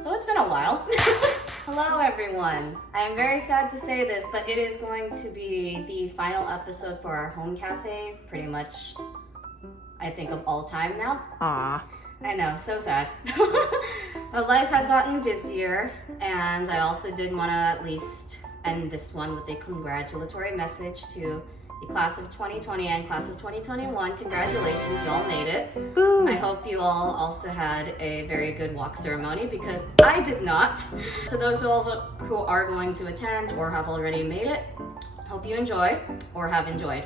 So it's been a while. Hello everyone. I am very sad to say this, but it is going to be the final episode for our home cafe, pretty much, I think, of all time now. Aww. I know, so sad. But life has gotten busier, and I also did want to at least end this one with a congratulatory message to the class of 2020 and class of 2021. Congratulations, y'all made it. Ooh. I hope you all also had a very good walk ceremony, because I did not. To those who are going to attend or have already made it, hope you enjoy or have enjoyed.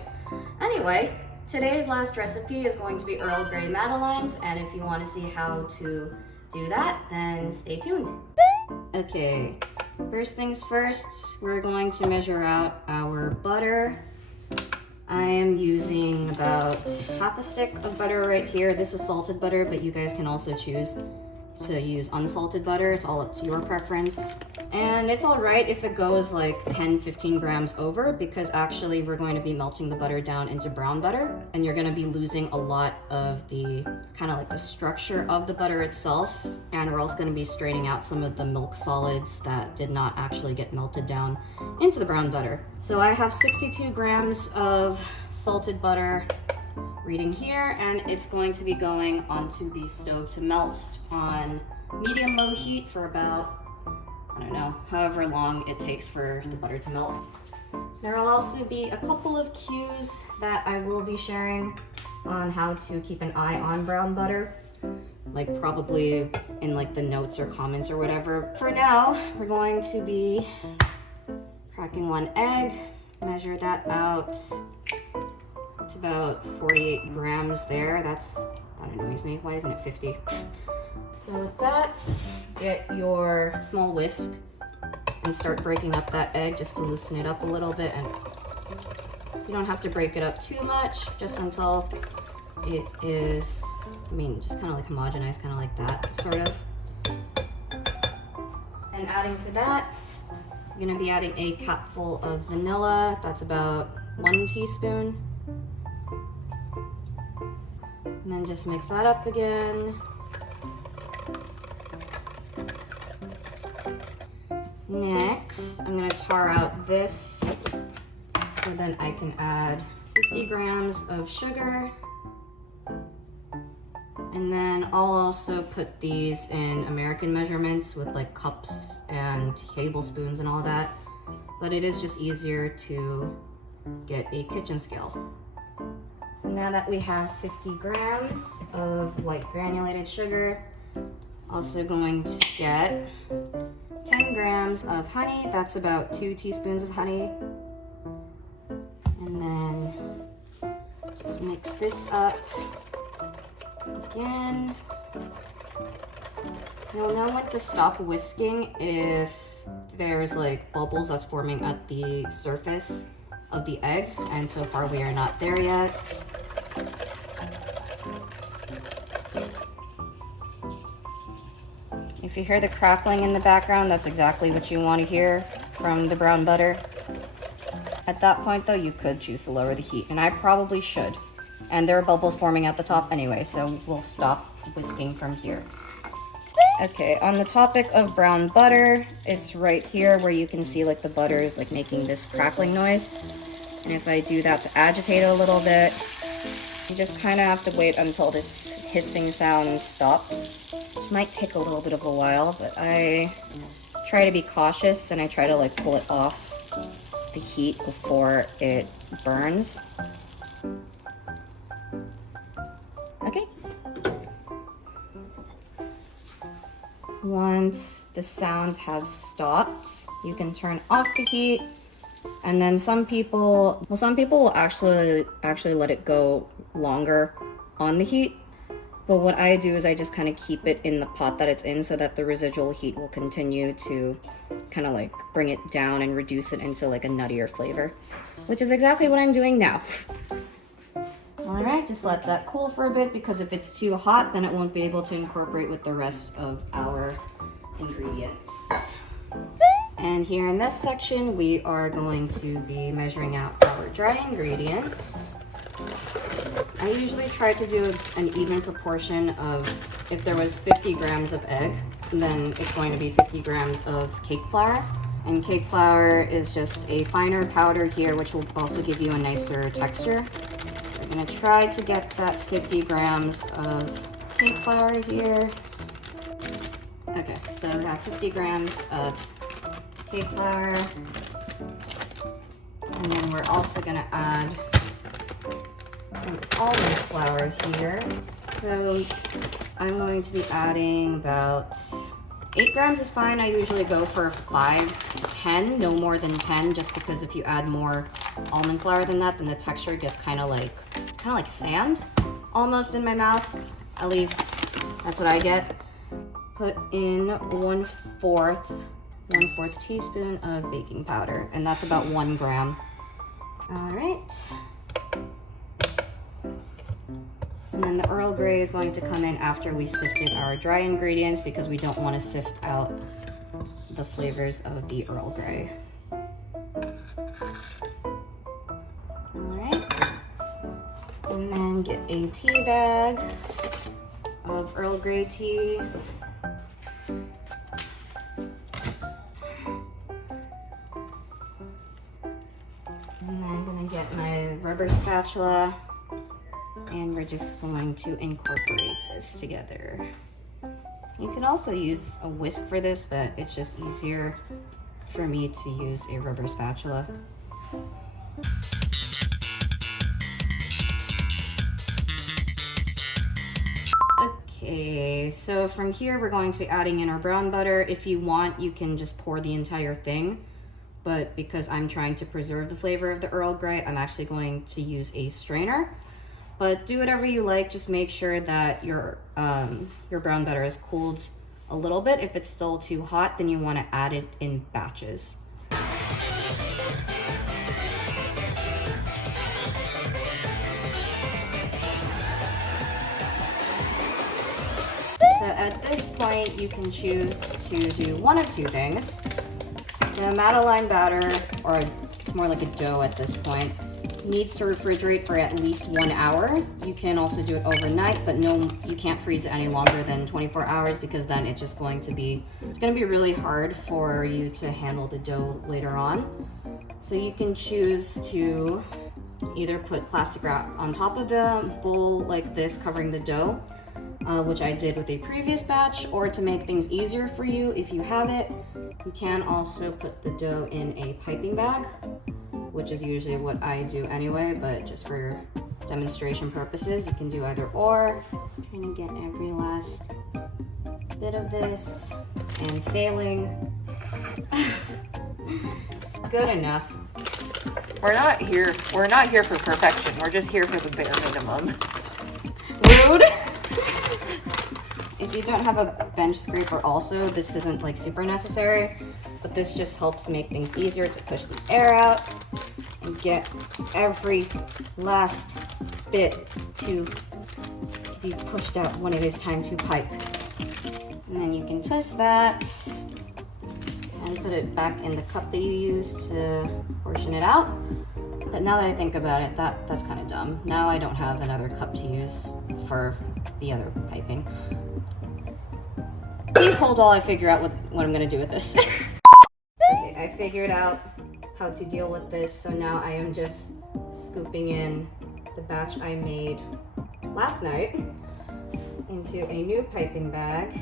Anyway, today's last recipe is going to be Earl Grey Madeleines, and if you want to see how to do that, then stay tuned. Okay, first things first, we're going to measure out our butter. I am using about half a stick of butter right here. This is salted butter, but you guys can also choose to use unsalted butter. It's all up to your preference. And it's all right if it goes like 10-15 grams over, because actually we're going to be melting the butter down into brown butter, and you're going to be losing a lot of the kind of like the structure of the butter itself, and we're also going to be straining out some of the milk solids that did not actually get melted down into the brown butter. So I have 62 grams of salted butter reading here, and it's going to be going onto the stove to melt on medium-low heat for about, I don't know, however long it takes for the butter to melt. There will also be a couple of cues that I will be sharing on how to keep an eye on brown butter, like probably in like the notes or comments or whatever. For now, we're going to be cracking one egg, measure that out. It's about 48 grams there. That annoys me. Why isn't it 50? So with that, get your small whisk and start breaking up that egg just to loosen it up a little bit. And you don't have to break it up too much, just until it is, just kind of like homogenized, kind of like that, sort of. And adding to that, I'm gonna be adding a cupful of vanilla. That's about 1 teaspoon. And then just mix that up again. Next, I'm gonna tar out this, so then I can add 50 grams of sugar. And then I'll also put these in American measurements with like cups and tablespoons and all that. But it is just easier to get a kitchen scale. So now that we have 50 grams of white granulated sugar, also going to get 10 grams of honey. That's about 2 teaspoons of honey. And then just mix this up again. You'll know when to stop whisking if there's like bubbles that's forming at the surface of the eggs, and so far we are not there yet. If you hear the crackling in the background, that's exactly what you want to hear from the brown butter. At that point though, you could choose to lower the heat, and I probably should. And there are bubbles forming at the top anyway, so we'll stop whisking from here. Okay, on the topic of brown butter, it's right here where you can see like the butter is like making this crackling noise. And if I do that to agitate it a little bit, you just kind of have to wait until this hissing sound stops. It might take a little bit of a while, but I try to be cautious and I try to like pull it off the heat before it burns. Okay. Once the sounds have stopped, you can turn off the heat. And then some people will actually let it go longer on the heat. But what I do is I just kind of keep it in the pot that it's in, so that the residual heat will continue to kind of like bring it down and reduce it into like a nuttier flavor, which is exactly what I'm doing now. All right, just let that cool for a bit, because if it's too hot, then it won't be able to incorporate with the rest of our ingredients. And here in this section, we are going to be measuring out our dry ingredients. I usually try to do an even proportion of if there was 50 grams of egg, then it's going to be 50 grams of cake flour. And cake flour is just a finer powder here, which will also give you a nicer texture. We're gonna try to get that 50 grams of cake flour here. Okay, so we have 50 grams of cake flour. And then we're also gonna add some almond flour here. So I'm going to be adding about 8 grams is fine. I usually go for 5 to 10, no more than 10, just because if you add more almond flour than that, then the texture gets kind of like sand almost in my mouth. At least that's what I get. Put in 1/4 teaspoon of baking powder, and that's about 1 gram. All right. And then the Earl Grey is going to come in after we sifted our dry ingredients because we don't want to sift out the flavors of the Earl Grey. All right. And then get a tea bag of Earl Grey tea. And then I'm gonna get my rubber spatula, and we're just going to incorporate this together. You can also use a whisk for this, but it's just easier for me to use a rubber spatula. Okay, so from here we're going to be adding in our brown butter. If you want, you can just pour the entire thing, but because I'm trying to preserve the flavor of the Earl Grey, I'm actually going to use a strainer. But do whatever you like, just make sure that your brown butter is cooled a little bit. If it's still too hot, then you want to add it in batches. So at this point, you can choose to do one of two things. The Madeleine batter, or it's more like a dough at this point, needs to refrigerate for at least 1 hour. You can also do it overnight, but no, you can't freeze it any longer than 24 hours because then it's just going to be, it's going to be really hard for you to handle the dough later on. So you can choose to either put plastic wrap on top of the bowl like this, covering the dough, which I did with a previous batch, or to make things easier for you, if you have it, you can also put the dough in a piping bag, which is usually what I do anyway, but just for demonstration purposes, you can do either or. I'm gonna get every last bit of this, and failing. Good enough. We're not here for perfection. We're just here for the bare minimum. Rude. If you don't have a bench scraper also, this isn't like super necessary, but this just helps make things easier to push the air out and get every last bit to be pushed out when it is time to pipe. And then you can twist that and put it back in the cup that you used to portion it out. But now that I think about it, that's kind of dumb. Now I don't have another cup to use for the other piping. Please hold while I figure out what I'm gonna do with this. Okay, I figured out how to deal with this, so now I am just scooping in the batch I made last night into a new piping bag.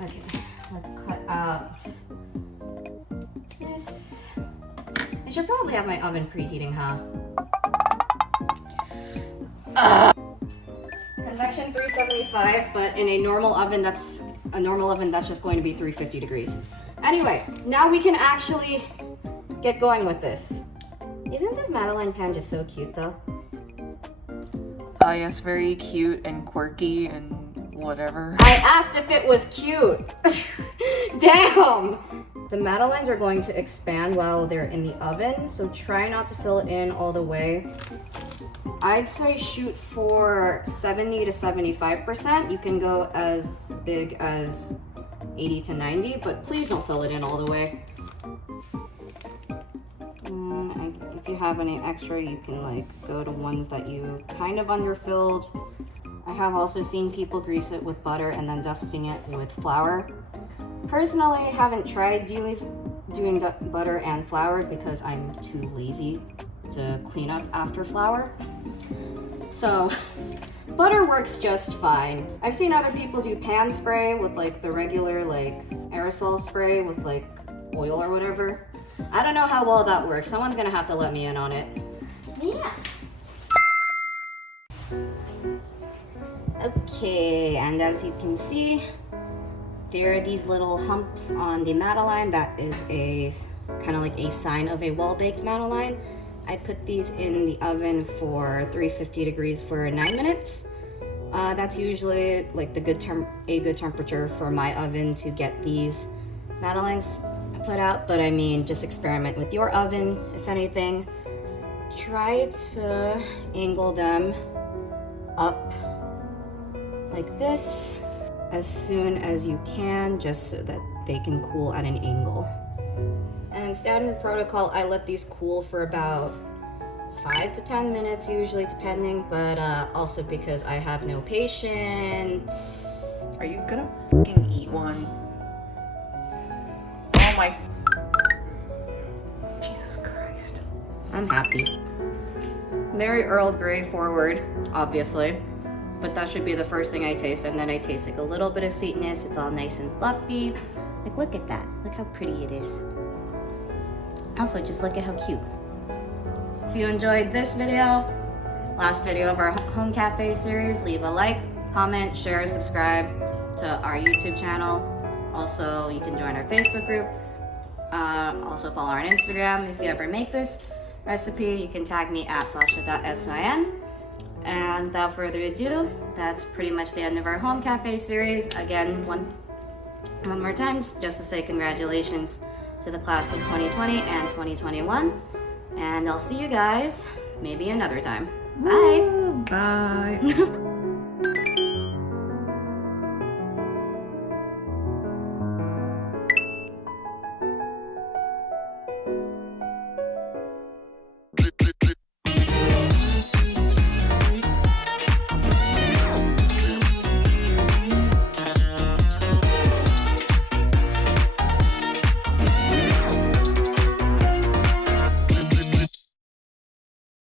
Okay, let's cut out this. I should probably have my oven preheating, huh? Convection 375, but in a normal oven that's just going to be 350 degrees. Anyway, now we can actually get going with this. Isn't this Madeleine pan just so cute though? Yes, very cute and quirky and whatever. I asked if it was cute. Damn! The Madeleines are going to expand while they're in the oven, so try not to fill it in all the way. I'd say shoot for 70 to 75%. You can go as big as 80 to 90, but please don't fill it in all the way. And if you have any extra, you can like go to ones that you kind of underfilled. I have also seen people grease it with butter and then dusting it with flour. Personally, I haven't tried doing butter and flour because I'm too lazy to clean up after flour. So butter works just fine. I've seen other people do pan spray with like the regular like aerosol spray with like oil or whatever. I don't know how well that works. Someone's gonna have to let me in on it. Yeah. Okay, and as you can see, there are these little humps on the Madeleine. That is a kind of like a sign of a well-baked Madeleine. I put these in the oven for 350 degrees for 9 minutes. That's usually like a good temperature for my oven to get these Madeleines put out, but I mean, just experiment with your oven, if anything. Try to angle them up like this as soon as you can, just so that they can cool at an angle. And standard protocol, I let these cool for about 5 to 10 minutes usually, depending, but also because I have no patience. Are you gonna fucking eat one? Oh my Jesus Christ. I'm happy. Very Earl Grey forward, obviously, but that should be the first thing I taste, and then I taste like a little bit of sweetness. It's all nice and fluffy. Like, look at that. Look how pretty it is. Also, just look at how cute. If you enjoyed this video, last video of our Home Cafe series, leave a like, comment, share, subscribe to our YouTube channel. Also, you can join our Facebook group. Also follow our Instagram. If you ever make this recipe, you can tag me at sasha.sin. And without further ado, that's pretty much the end of our Home Cafe series. Again, one more time, just to say congratulations to the class of 2020 and 2021. And I'll see you guys maybe another time. Bye. Bye.